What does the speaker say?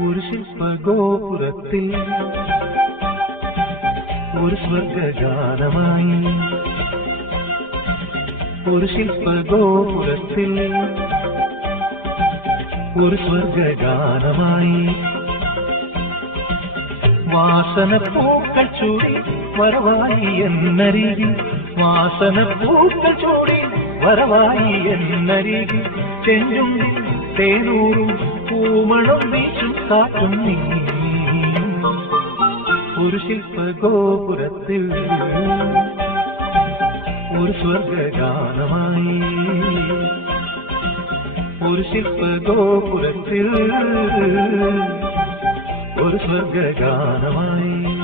ഒരു ശില്പഗോപുരത്തിൽ ഒരു സ്വർഗഗാനമായി, ഒരു ശില്പഗോപുരത്തിൽ ഒരു സ്വർഗഗാനമായി. വാസനപ്പൂക്കൾ ചൂടി വരവായി എന്നരികിൽ, വാസനപ്പൂക്കൾ ചൂടി വരവായി എന്നരികിൽ, ചെഞ്ചുണ്ടിൽ തേനൂറും പൂമണം വീശും കാറ്റും നീ. ഒരു ശില്പഗോപുരത്തിൽ ഒരു സ്വർഗഗാനമായി, ഒരു ശില്പഗോപുരത്തിൽ ഒരു സ്വർഗഗാനമായി.